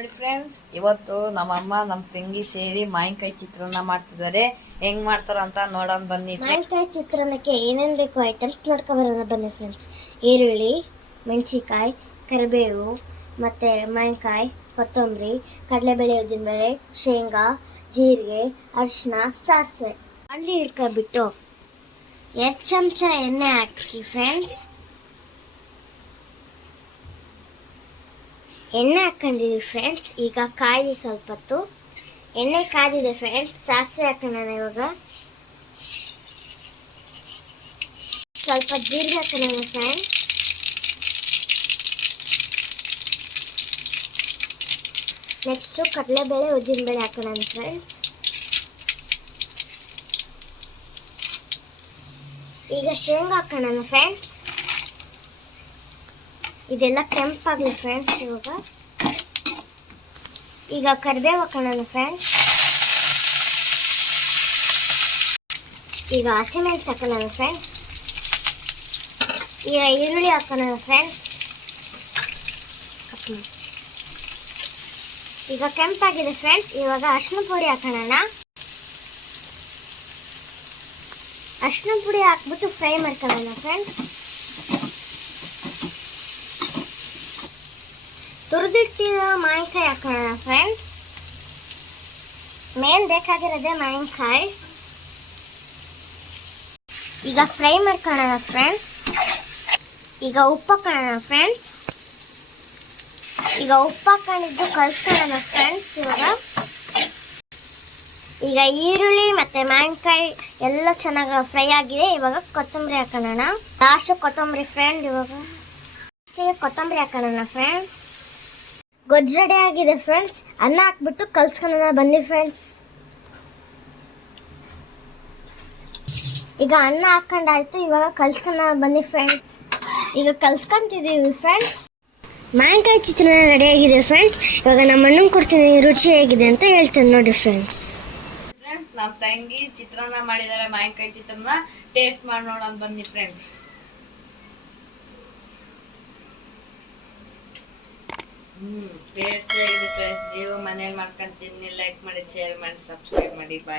ನೋಡಿ ಫ್ರೆಂಡ್ಸ್, ಇವತ್ತು ನಮ್ಮಮ್ಮ ನಮ್ಮ ತಂಗಿ ಸೇರಿ ಮಾವಿನಕಾಯಿ ಚಿತ್ರಾನ್ನ ಮಾಡ್ತಿದ್ದಾರೆ. ಹೆಂಗ್ ಮಾಡ್ತಾರ ಅಂತ ನೋಡೋಣ ಬನ್ನಿ. ಮಾವಿನಕಾಯಿ ಚಿತ್ರಾನ್ನಕ್ಕೆ ಏನೇನು ಬೇಕು ಐಟಮ್ಸ್ ನೋಡ್ಕೊಬರೋಣ ಬನ್ನಿ ಫ್ರೆಂಡ್ಸ್. ಈರುಳ್ಳಿ, ಮೆಣಸಿಕಾಯಿ, ಕರಿಬೇವು, ಮತ್ತು ಮಾವಿನಕಾಯಿ, ಕೊತ್ತಂಬರಿ, ಕಡಲೆಬೇಳೆ, ಉದ್ದಿನಬೇಳೆ, ಶೇಂಗಾ, ಜೀರಿಗೆ, ಅರಿಶಿನ, ಸಾಸಿವೆ. ಅಲ್ಲಿ ಇಟ್ಕೊಬಿಟ್ಟು 2 ಚಮಚ ಎಣ್ಣೆ ಹಾಕಿ ಫ್ರೆಂಡ್ಸ್. ಎಣ್ಣೆ ಹಾಕೊಂಡಿದ್ದೀವಿ ಫ್ರೆಂಡ್ಸ್. ಈಗ ಕಾಯಿ ಸ್ವಲ್ಪ ಹೊತ್ತು ಎಣ್ಣೆ ಕಾದಿದೆ ಫ್ರೆಂಡ್ಸ್. ಸಾಸಿವೆ ಹಾಕೋಣ. ಇವಾಗ ಸ್ವಲ್ಪ ಜೀರಿಗೆ ಹಾಕೋಣ ಫ್ರೆಂಡ್ಸ್. ನೆಕ್ಸ್ಟು ಕಡಲೆಬೇಳೆ, ಉದ್ದಿನಬೇಳೆ ಹಾಕೋಣ ಫ್ರೆಂಡ್ಸ್. ಈಗ ಶೇಂಗಾ ಹಾಕೋಣ ಫ್ರೆಂಡ್ಸ್. ಇದೆಲ್ಲ ಕೆಂಪಾಗಲಿ ಫ್ರೆಂಡ್ಸ್. ಈಗ ಕರಿಬೇವು ಹಾಕೋಣ ಫ್ರೆಂಡ್ಸ್. ಈಗ ಹಸಿಮೆಣಸು ಹಾಕೋಣ ಫ್ರೆಂಡ್ಸ್. ಈಗ ಈರುಳ್ಳಿ ಹಾಕೋಣ ಫ್ರೆಂಡ್ಸ್. ಈಗ ಕೆಂಪಾಗಿದೆ ಫ್ರೆಂಡ್ಸ್. ಇವಾಗ ಅರಿಶಿನ ಪುಡಿ ಹಾಕೋಣ. ಅರಿಶಿನ ಪುಡಿ ಹಾಕ್ಬಿಟ್ಟು ಫ್ರೈ ಮಾಡ್ಕೊಳ್ಳೋಣ ಫ್ರೆಂಡ್ಸ್. ತುರಿದಿಟ್ಟಿರೋ ಮಾವಿನಕಾಯಿ ಹಾಕೋಣ ಫ್ರೆಂಡ್ಸ್. ಮೇನ್ ಬೇಕಾಗಿರೋದೇ ಮಾವಿನಕಾಯಿ. ಈಗ ಫ್ರೈ ಮಾಡ್ಕೊಳ್ಳೋಣ ಫ್ರೆಂಡ್ಸ್. ಈಗ ಉಪ್ಪು ಹಾಕೋಣ ಫ್ರೆಂಡ್ಸ್. ಈಗ ಉಪ್ಪು ಹಾಕೊಂಡಿದ್ದು ಕಲಿಸ್ಕೊಳ್ಳೋಣ ಫ್ರೆಂಡ್ಸ್. ಈಗ ಈರುಳ್ಳಿ ಮತ್ತು ಮಾವಿನಕಾಯಿ ಎಲ್ಲ ಚೆನ್ನಾಗಿ ಫ್ರೈ ಆಗಿದೆ. ಇವಾಗ ಕೊತ್ತಂಬರಿ ಹಾಕೋಣ. ಲಾಸ್ಟ್ ಕೊತ್ತಂಬರಿ ಫ್ರೆಂಡ್. ಇವಾಗ ಕೊತ್ತಂಬರಿ ಹಾಕೋಣ ಫ್ರೆಂಡ್ಸ್. ಗೊಜ್ಜು ರೆಡಿ ಆಗಿದೆ ಫ್ರೆಂಡ್ಸ್. ಅನ್ನ ಹಾಕ್ಬಿಟ್ಟು ಕಲ್ಸ್ಕೊಳ್ಳೋಣ ಬನ್ನಿ ಫ್ರೆಂಡ್ಸ್. ಈಗ ಅನ್ನ ಹಾಕೊಂಡಾಯ್ತು. ಇವಾಗ ಕಲ್ಸ್ಕೊಳ್ಳೋಣ ಬನ್ನಿ ಫ್ರೆಂಡ್ಸ್. ಈಗ ಕಲ್ಸ್ಕೊಂತಿದ್ದೀವಿ ಫ್ರೆಂಡ್ಸ್. ಮಾವಿನಕಾಯಿ ಚಿತ್ರಾನ್ನ ರೆಡಿ ಆಗಿದೆ ಫ್ರೆಂಡ್ಸ್. ಇವಾಗ ನಮ್ಮ ಅಣ್ಣಂಗೆ ಕೊಡ್ತೀನಿ, ರುಚಿ ಹೇಗಿದೆ ಅಂತ ಹೇಳ್ತೇನೆ ನೋಡಿ ಫ್ರೆಂಡ್ಸ್. ನಮ್ಮ ತಂಗಿ ಚಿತ್ರಾನ್ನ ಮಾಡಿದ್ದಾರೆ. ಮಾವಿನಕಾಯಿ ಚಿತ್ರಾನ್ನ ಟೇಸ್ಟ್ ಮಾಡಿ ನೋಡೋಣ ಬನ್ನಿ ಫ್ರೆಂಡ್ಸ್. ಟೇಸ್ಟ್ ಆಗಿದೆ ಫ್ರೆಂಡ್ಸ್. ನೀವು ಮನೇಲಿ ಮಾಡ್ಕೊಂಡು ತಿನ್ನಿ. ಲೈಕ್ ಮಾಡಿ, ಶೇರ್ ಮಾಡಿ, ಸಬ್ಸ್ಕ್ರೈಬ್ ಮಾಡಿ. ಬಾಯ್.